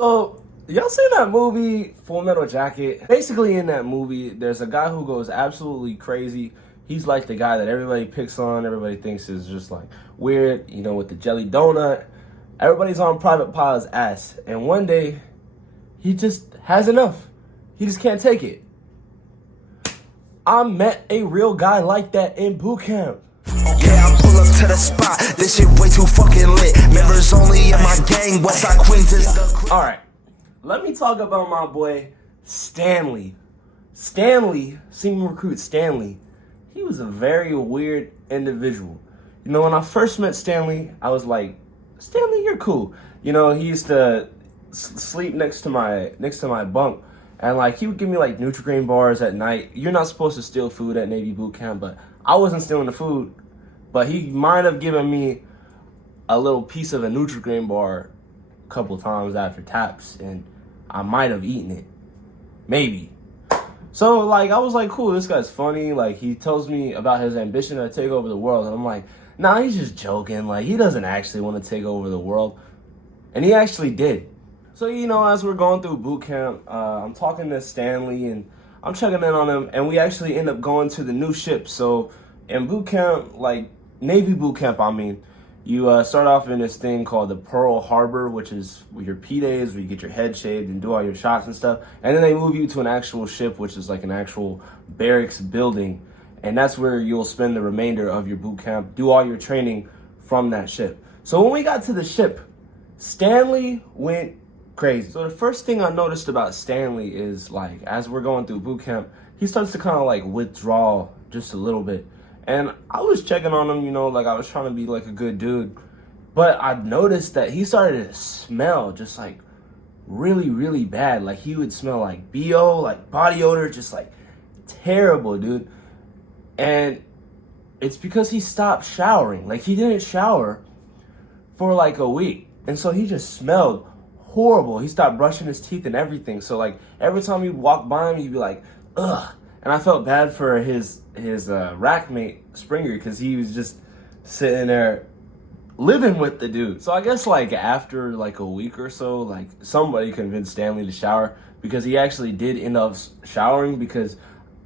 So, y'all seen that movie, Full Metal Jacket? Basically, in that movie, there's a guy who goes absolutely crazy. He's like the guy that everybody picks on, everybody thinks is just like weird, you know, with the jelly donut. Everybody's on Private Pilot's ass. And one day, he just has enough. He just can't take it. I met a real guy like that in boot camp. Yeah, I pull up to the spot. This shit way too fucking lit. Members only in my gang. Westside Queens is the... All right, let me talk about my boy Stanley. Senior recruit Stanley. He was a very weird individual. You know, when I first met Stanley, I was like, Stanley, you're cool. You know, he used to sleep next to my bunk, and like he would give me like Nutri-Grain bars at night. You're not supposed to steal food at Navy boot camp, but I wasn't stealing the food. But he might have given me a little piece of a Nutri-Grain bar a couple times after taps, and I might have eaten it. Maybe. So, like, I was like, cool, this guy's funny. Like, he tells me about his ambition to take over the world. And I'm like, nah, he's just joking. Like, he doesn't actually want to take over the world. And he actually did. So, you know, as we're going through boot camp, I'm talking to Stanley, and I'm checking in on him. And we actually end up going to the new ship. So, in boot camp, like, Navy boot camp, I mean, you start off in this thing called the Pearl Harbor, which is your P-days, where you get your head shaved and do all your shots and stuff. And then they move you to an actual ship, which is like an actual barracks building. And that's where you'll spend the remainder of your boot camp, do all your training from that ship. So when we got to the ship, Stanley went crazy. So the first thing I noticed about Stanley is, like, as we're going through boot camp, he starts to kind of like withdraw just a little bit. And I was checking on him, you know, like I was trying to be like a good dude. But I noticed that he started to smell just like really, really bad. Like he would smell like BO, like body odor, just like terrible, dude. And it's because he stopped showering. Like he didn't shower for like a week. And so he just smelled horrible. He stopped brushing his teeth and everything. So like every time you walk by him, you'd be like, ugh. And I felt bad for his rack mate, Springer, because he was just sitting there living with the dude. So I guess like after like a week or so, like somebody convinced Stanley to shower, because he actually did end up showering, because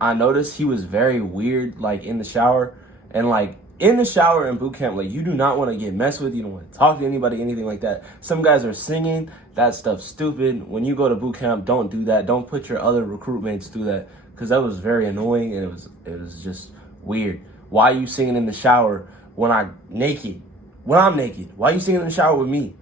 I noticed he was very weird like in the shower. And like in the shower in boot camp, like you do not want to get messed with. You don't want to talk to anybody, anything like that. Some guys are singing. That stuff's stupid. When you go to boot camp, don't do that. Don't put your other recruit mates through that, because that was very annoying, and it was just weird. Why are you singing in the shower when I'm naked? When I'm naked, why are you singing in the shower with me?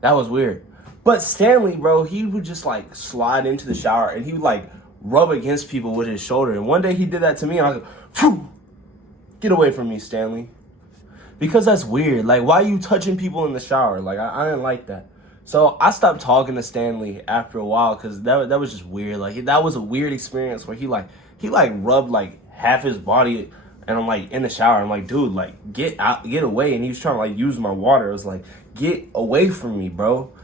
That was weird. But Stanley, bro, he would just like slide into the shower, and he would like rub against people with his shoulder. And one day he did that to me, and I was like, phew, get away from me, Stanley. Because that's weird. Like, why are you touching people in the shower? Like, I didn't like that. So I stopped talking to Stanley after a while, because that was just weird. Like that was a weird experience where he rubbed like half his body, and I'm like in the shower. I'm like, dude, like get out, get away. And he was trying to like use my water. I was like, get away from me, bro.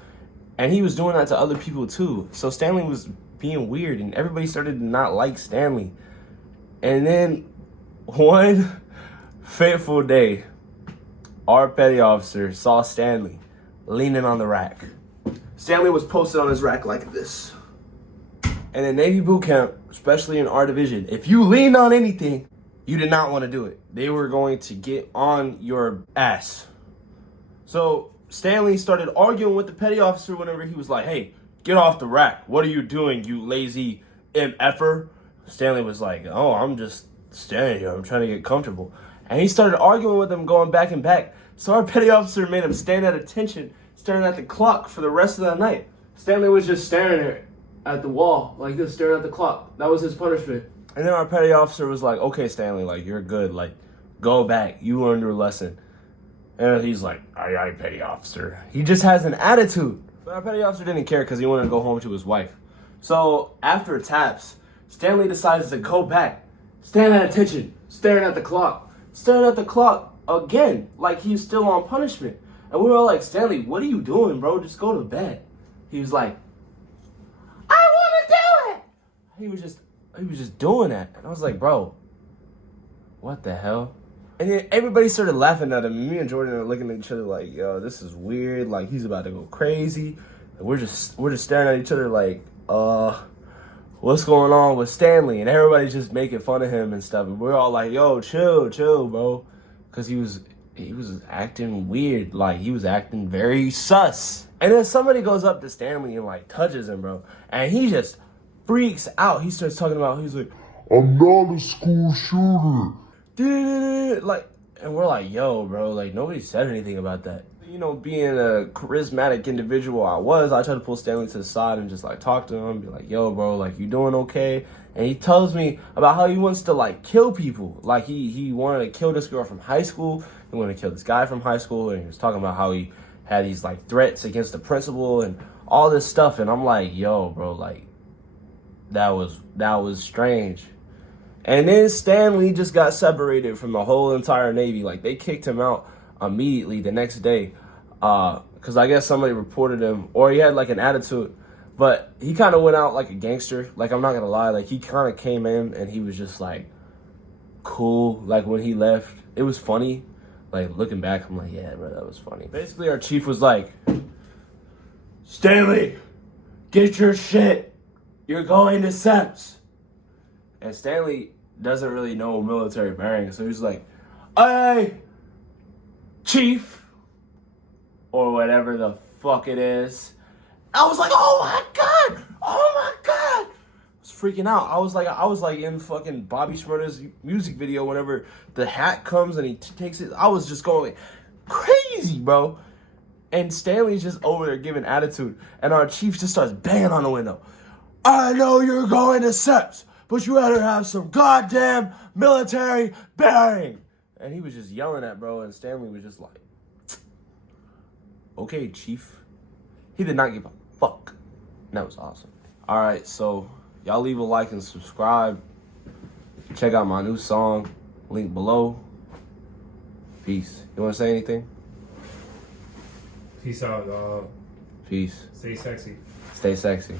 And he was doing that to other people too. So Stanley was being weird, and everybody started to not like Stanley. And then one fateful day, our petty officer saw Stanley leaning on the rack. Stanley was posted on his rack like this. And in Navy boot camp, especially in our division, if you leaned on anything, you did not want to do it. They were going to get on your ass. So Stanley started arguing with the petty officer whenever he was like, hey, get off the rack. What are you doing, you lazy MFer? Stanley was like, oh, I'm just standing here. I'm trying to get comfortable. And he started arguing with him, going back and back. So our petty officer made him stand at attention, staring at the clock for the rest of the night. Stanley was just staring there at the wall, like this, staring at the clock. That was his punishment. And then our petty officer was like, okay, Stanley, like, you're good. Like, go back. You learned your lesson. And he's like, aye, aye, petty officer. He just has an attitude. But our petty officer didn't care, because he wanted to go home to his wife. So after taps, Stanley decides to go back, stand at attention, staring at the clock again, like he's still on punishment. And we were all like, Stanley, what are you doing, bro? Just go to bed. He was like, I want to do it. He was just doing that. And I was like, bro, what the hell? And then everybody started laughing at him. And me and Jordan are looking at each other like, yo, this is weird. Like, he's about to go crazy. We're just staring at each other like, what's going on with Stanley? And everybody's just making fun of him and stuff. And we're all like, yo, chill, bro. Because he was acting weird. Like, he was acting very sus. And then somebody goes up to Stanley and, like, touches him, bro. And he just freaks out. He starts talking about, he's like, I'm not a school shooter. Like, and we're like, yo, bro, like, nobody said anything about that. You know, being a charismatic individual I tried to pull Stanley to the side and just, like, talk to him, be like, yo, bro, like, you doing okay? And he tells me about how he wants to, like, kill people. Like, he wanted to kill this girl from high school. He wanted to kill this guy from high school. And he was talking about how he had these, like, threats against the principal and all this stuff. And I'm like, yo, bro, like, that was strange. And then Stanley just got separated from the whole entire Navy. Like, they kicked him out immediately the next day. Because I guess somebody reported him, or he had, like, an attitude. But he kind of went out like a gangster. Like, I'm not going to lie. Like, he kind of came in and he was just, like, cool. Like, when he left, it was funny. Like, looking back, I'm like, yeah, bro, that was funny. Basically, our chief was like, Stanley, get your shit. You're going to SEPS. And Stanley doesn't really know military bearings. So he's like, hey, chief. Or whatever the fuck it is. I was like, oh my God. I was freaking out. I was like in fucking Bobby Shmurda's music video whenever the hat comes and he takes it. I was just going crazy, bro. And Stanley's just over there giving attitude. And our chief just starts banging on the window. I know you're going to SEPS, but you better have some goddamn military bearing. And he was just yelling at bro, and Stanley was just like, okay, chief. He did not give a fuck. And that was awesome. All right, so y'all leave a like and subscribe. Check out my new song, link below. Peace. You want to say anything? Peace out, dog. Peace. Stay sexy. Stay sexy.